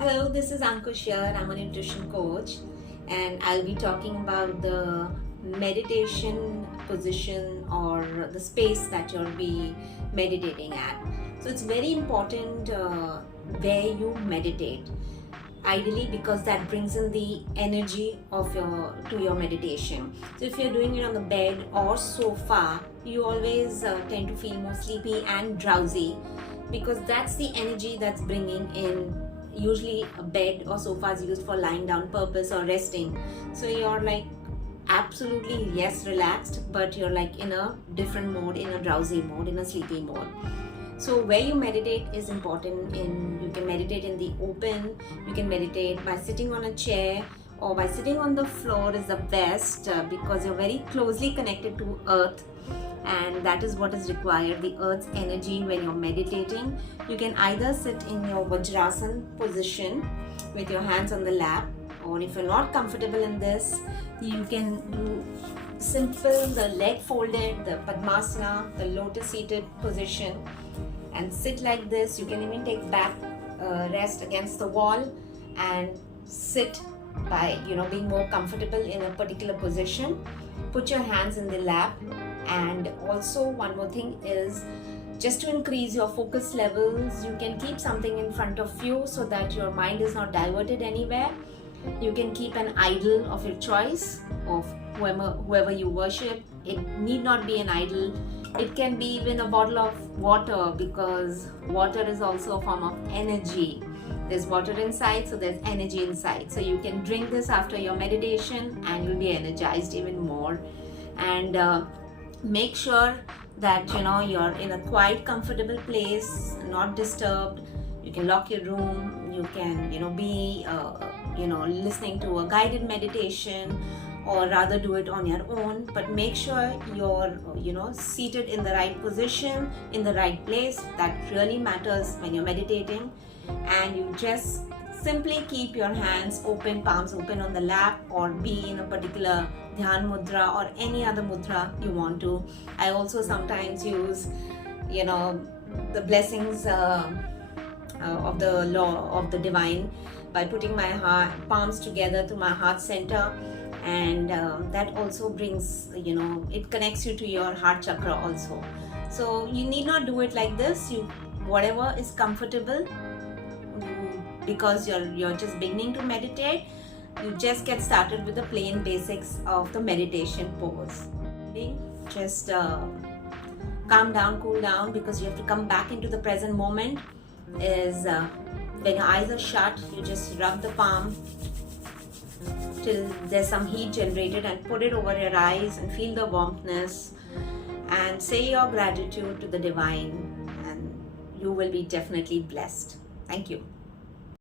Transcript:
Hello, this is Ankush here. I'm a nutrition coach, and I'll be talking about the meditation position or the space that you'll be meditating at. So it's very important where you meditate. Ideally, because that brings in the energy of your meditation. So if you're doing it on the bed or sofa, you always tend to feel more sleepy and drowsy, because that's the energy that's bringing in. Usually a bed or sofa is used for lying down purpose or resting, so you're like absolutely yes relaxed, but you're like in a different mode, in a drowsy mode, in a sleepy mode. So where you meditate is important. You can meditate in the open, you can meditate by sitting on a chair, or by sitting on the floor is the best, because you're very closely connected to earth, and that is what is required, the earth's energy. When you're meditating, you can either sit in your Vajrasana position with your hands on the lap, or if you're not comfortable in this, you can do simple, the leg folded, the Padmasana, the lotus seated position, and sit like this. You can even take back rest against the wall and sit by being more comfortable in a particular position. Put your hands in the lap. And also one more thing is, just to increase your focus levels, you can keep something in front of you so that your mind is not diverted anywhere. You can keep an idol of your choice, of whoever you worship. It need not be an idol. It can be even a bottle of water, because water is also a form of energy. There's water inside, so there's energy inside. So you can drink this after your meditation and you'll be energized even more. And make sure that you're in a quiet, comfortable place, not disturbed. You can lock your room. You can be listening to a guided meditation, or rather do it on your own. But make sure you're seated in the right position, in the right place. That really matters when you're meditating. And you just simply keep your hands open, palms open on the lap, or be in a particular Dhyan mudra or any other mudra you want to. I also sometimes use the blessings of the law of the divine, by putting my palms together to my heart center, and that also brings, it connects you to your heart chakra also. So you need not do it like this. Whatever is comfortable, because you're just beginning to meditate, you just get started with the plain basics of the meditation pose. Just calm down, cool down, because you have to come back into the present moment. Is when your eyes are shut, you just rub the palm till there's some heat generated, and put it over your eyes and feel the warmthness, and say your gratitude to the divine, and you will be definitely blessed. Thank you.